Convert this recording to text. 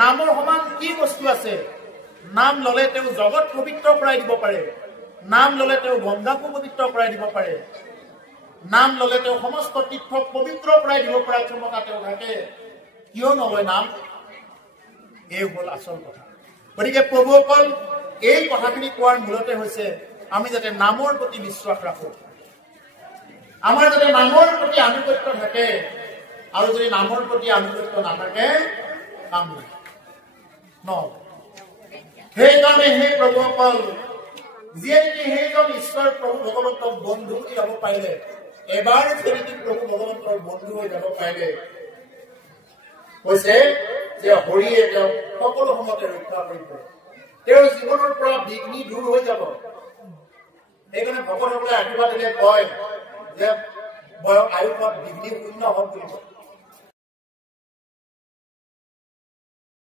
নামৰ সমান কি বস্তু আছে? নাম ললে তেওঁ জগত পবিত্ৰ কৰাই দিব পাৰে, নাম ললে তেওঁ গংগাকো পবিত্ৰ কৰাই দিব পাৰে, নাম ললে তেওঁ সমস্ত তীৰ্থক পবিত্ৰ কৰাই দিব পৰা ক্ষমতা তেওঁ থাকে। কিয় নলয় নাম? এই হল আচল কথা। গতিকে প্ৰভুসকল এই কথাখিনি কোৱাৰ মূলতে হৈছে আমি যাতে নামৰ প্ৰতি বিশ্বাস ৰাখো, আমাৰ যাতে নামৰ প্ৰতি আনুগত্য থাকে, আৰু যদি নামৰ প্ৰতি আনুগত্য নাথাকে কাম নাই ন। সেইকাৰণে সেই প্ৰভুসকল যিয়ে সেইজন ঈশ্বৰ প্ৰভু ভগৱন্তক বন্ধু বুলি যাব পাৰিলে, এবাৰ যদি প্ৰভু ভগৱন্তৰ বন্ধু হৈ যাব পাৰিলে, কৈছে যে হৰিয়ে তেওঁক সকলো সময়তে ৰক্ষা কৰিব, তেওঁৰ জীৱনৰ পৰা বিঘ্নি দূৰ হৈ যাব। সেইকাৰণে ভকতসকলে আশীৰ্বাদ দিলে কয় যে আয়ুষত বিঘ্নি শূন্য হওক বুলি কয়।